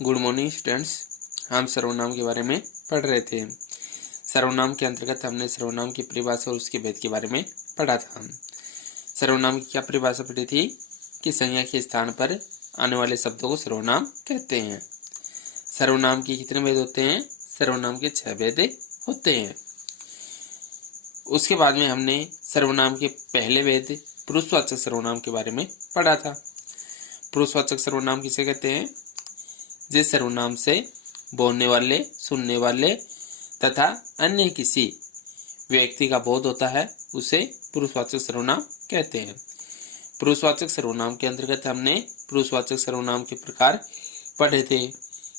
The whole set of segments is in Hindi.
Good morning students. हम सर्वनाम के बारे में पढ़ रहे थे। सर्वनाम के अंतर्गत हमने सर्वनाम की परिभाषा और उसके भेद के बारे में पढ़ा था। सर्वनाम की क्या परिभाषा पढ़ी थी कि संज्ञा के स्थान पर आने वाले शब्दों को सर्वनाम कहते हैं। सर्वनाम के कितने भेद होते हैं? सर्वनाम के 6 भेद होते हैं। उसके बाद में हमने सर्वनाम के पहले भेद पुरुषवाचक सर्वनाम के बारे में पढ़ा था। पुरुषवाचक सर्वनाम किसे कहते हैं? जिस सर्वनाम से बोलने वाले, सुनने वाले तथा अन्य किसी व्यक्ति का बोध होता है उसे पुरुषवाचक सर्वनाम कहते हैं। पुरुषवाचक सर्वनाम के अंतर्गत हमने पुरुषवाचक सर्वनाम के प्रकार पढ़े थे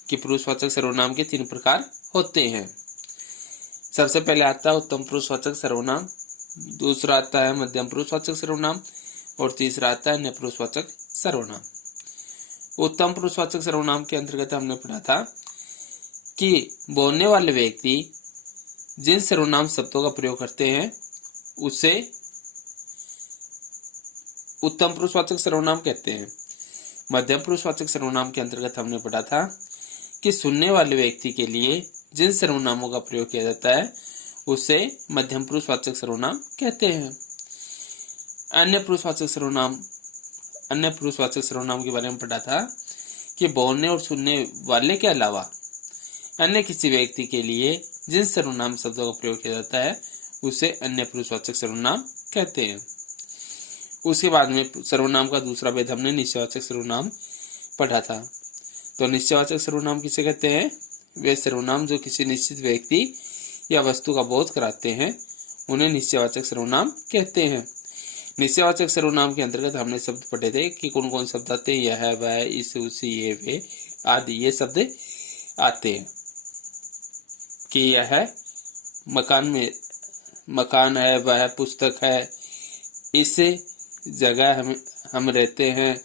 कि पुरुषवाचक सर्वनाम के 3 प्रकार होते हैं। सबसे पहले आता है उत्तम पुरुषवाचक सर्वनाम, दूसरा आता है मध्यम पुरुषवाचक सर्वनाम और तीसरा आता है नपुरुषवाचक सर्वनाम। उत्तम पुरुषवाचक सर्वनाम के अंतर्गत हमने पढ़ा था कि बोलने वाले व्यक्ति जिन सर्वनाम शब्दों का प्रयोग करते हैं उसे उत्तम पुरुषवाचक सर्वनाम कहते हैं। मध्यम पुरुषवाचक सर्वनाम के अंतर्गत हमने पढ़ा था कि सुनने वाले व्यक्ति के लिए जिन सर्वनामों का प्रयोग किया जाता है उसे मध्यम पुरुषवाचक सर्वनाम कहते हैं। अन्य पुरुषवाचक सर्वनाम के बारे में पढ़ा था कि बोलने और सुनने वाले के अलावा अन्य किसी व्यक्ति के लिए जिन सर्वनाम शब्दों का प्रयोग किया जाता है उसे अन्य पुरुषवाचक सर्वनाम कहते हैं। उसके बाद में सर्वनाम का दूसरा भेद हमने निश्चयवाचक सर्वनाम पढ़ा था। तो निश्चयवाचक सर्वनाम किसे कहते हैं? वे सर्वनाम जो किसी निश्चित व्यक्ति या वस्तु का बोध कराते हैं उन्हें निश्चयवाचक सर्वनाम कहते हैं। निश्चयवाचक सर्वनाम के अंतर्गत हमने शब्द पढ़े थे कि कौन कौन शब्द आते हैं। यह, वह, इस, उसी, ये, वे आदि ये शब्द आते हैं कि यह मकान है, वह पुस्तक है, इस जगह हम रहते हैं,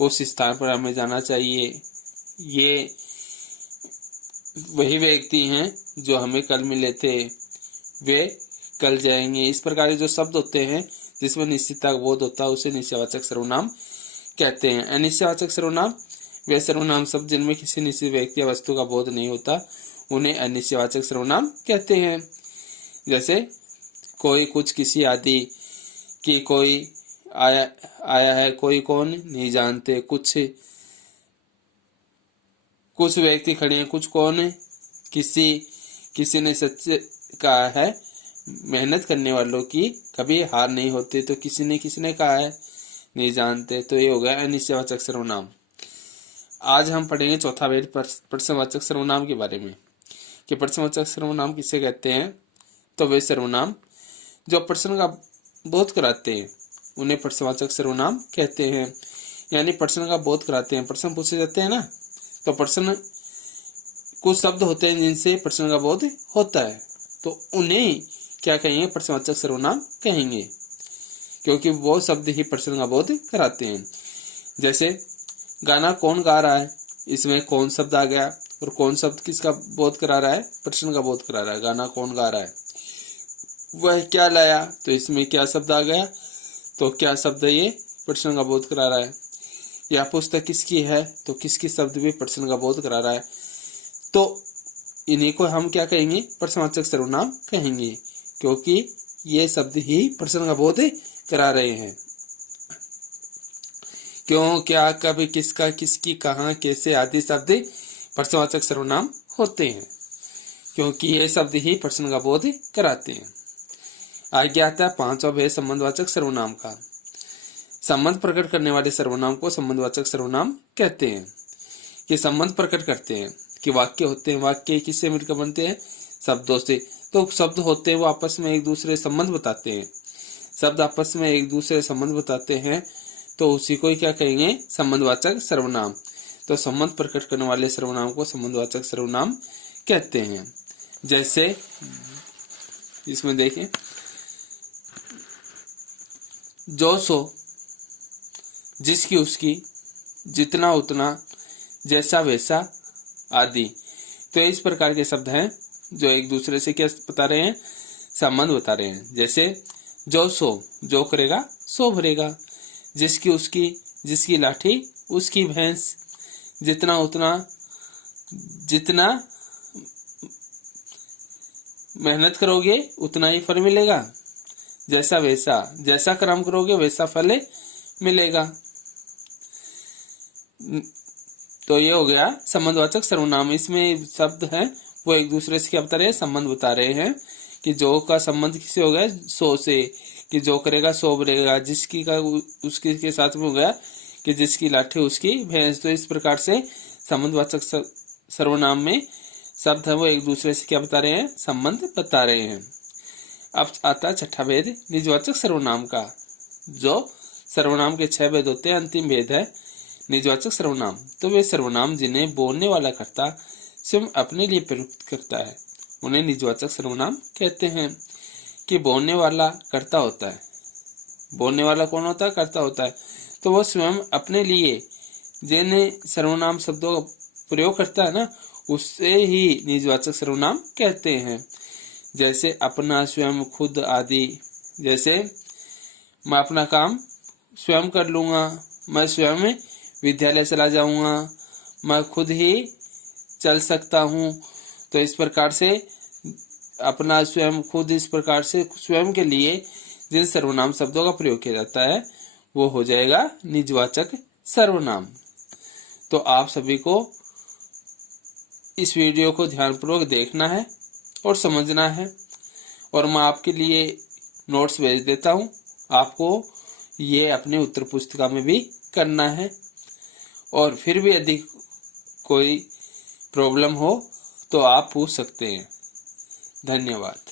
उस स्थान पर हमें जाना चाहिए, ये वही व्यक्ति हैं जो हमें कल मिले थे, वे कल जाएंगे। इस प्रकार के जो शब्द होते हैं जिसमें निश्चितता का बोध होता है उसे निश्चयवाचक सर्वनाम कहते हैं। अनिश्चयवाचक सर्वनाम वे सर्वनाम शब्द जिनमें किसी निश्चित व्यक्ति या वस्तु का बोध नहीं होता उन्हें अनिश्चयवाचक सर्वनाम कहते हैं। जैसे कोई, कुछ, किसी आदि, कि कोई आया है, कोई कौन नहीं जानते, कुछ व्यक्ति खड़े हैं, कुछ कौन है, किसी ने सच कहा है, मेहनत करने वालों की कभी हार नहीं होती, तो किसी ने कहा है, नहीं जानते, तो ये हो गया अनिश्चयवाचक सर्वनाम। आज हम पढ़ेंगे चौथा भेद प्रश्नवाचक सर्वनाम के बारे में कि प्रश्नवाचक सर्वनाम किसे कहते हैं। तो वे सर्वनाम जो प्रश्न का बोध कराते हैं उन्हें प्रश्नवाचक सर्वनाम कहते हैं। यानी प्रश्न का बोध कराते हैं, प्रश्न पूछे जाते हैं ना, तो प्रश्न कुछ शब्द होते हैं जिनसे प्रश्न का बोध होता है तो उन्हें क्या कहेंगे? प्रश्नवाचक सर्वनाम कहेंगे, क्योंकि वो शब्द ही प्रश्न का बोध कराते हैं। जैसे गाना कौन गा रहा है, इसमें कौन शब्द आ गया और कौन शब्द किसका बोध करा रहा है? प्रश्न का बोध करा रहा है। गाना कौन गा रहा है। वह क्या लाया, तो इसमें क्या शब्द आ गया, तो क्या शब्द ये प्रश्न का बोध करा रहा है। यह पुस्तक किसकी है, तो किसकी शब्द भी प्रश्न का बोध करा रहा है। तो इन्हीं को हम क्या कहेंगे? प्रश्नवाचक सर्वनाम कहेंगे, क्योंकि ये शब्द ही प्रश्न का बोध करा रहे हैं। क्यों, क्या, कब, किसका, किसकी, कहाँ, कैसे आदि शब्द प्रश्नवाचक सर्वनाम होते हैं, क्योंकि ये शब्द ही प्रश्न का बोध कराते हैं। आगे आता है 5वां भेद संबंधवाचक सर्वनाम का। संबंध प्रकट करने वाले सर्वनाम को संबंधवाचक सर्वनाम कहते हैं। कि संबंध प्रकट करते हैं कि वाक्य होते हैं, वाक्य किससे मिलकर बनते हैं? शब्दों से। तो शब्द होते हैं वो आपस में एक दूसरे संबंध बताते हैं। शब्द आपस में एक दूसरे संबंध बताते हैं तो उसी को क्या कहेंगे? संबंधवाचक सर्वनाम। तो संबंध प्रकट करने वाले सर्वनाम को संबंधवाचक सर्वनाम कहते हैं। जैसे इसमें देखें, जो सो, जिसकी उसकी, जितना उतना, जैसा वैसा आदि। तो इस प्रकार के शब्द हैं जो एक दूसरे से क्या बता रहे हैं? संबंध बता रहे हैं। जैसे जो सो, जो करेगा सो भरेगा, जिसकी उसकी, जिसकी लाठी उसकी भैंस, जितना उतना, जितना मेहनत करोगे उतना ही फल मिलेगा, जैसा वैसा, जैसा कर्म करोगे वैसा फल मिलेगा। तो ये हो गया संबंधवाचक सर्वनाम। इसमें शब्द हैं वो एक दूसरे से क्या बता रहे हैं, संबंध बता रहे हैं कि जो का संबंध किससे हो गया, सो से, कि जो करेगा सो बनेगा, जिसकी का उसके के साथ में हो गया कि जिसकी लाठी उसकी भैंस। तो इस प्रकार से संबंधवाचक सर्वनाम में शब्द है वो एक दूसरे से क्या बता रहे हैं, संबंध बता रहे हैं। अब आता छठा भेद निजवाचक सर्वनाम का। जो सर्वनाम के 6 भेद होते हैं, अंतिम भेद है निजवाचक सर्वनाम। तो वे सर्वनाम जिन्हें बोलने वाला कर्ता स्वयं अपने लिए प्रयुक्त करता है उन्हें निजवाचक सर्वनाम कहते हैं। कि बोलने वाला कर्ता होता है, बोलने वाला कौन होता है, कर्ता होता है, तो वो स्वयं अपने लिए जिन्हें सर्वनाम शब्दों का प्रयोग करता है ना, उससे ही निजवाचक सर्वनाम कहते हैं। जैसे अपना, स्वयं, खुद आदि। जैसे मैं अपना काम स्वयं कर लूंगा, मैं स्वयं विद्यालय चला जाऊंगा, मैं खुद ही चल सकता हूँ। तो इस प्रकार से अपना, स्वयं, खुद, इस प्रकार से स्वयं के लिए जिन सर्वनाम शब्दों का प्रयोग किया जाता है वो हो जाएगा निजवाचक सर्वनाम। तो आप सभी को इस वीडियो को ध्यानपूर्वक देखना है और समझना है, और मैं आपके लिए नोट्स भेज देता हूँ, आपको ये अपने उत्तर पुस्तिका में भी करना है। और फिर भी यदि कोई प्रॉब्लम हो तो आप पूछ सकते हैं। धन्यवाद।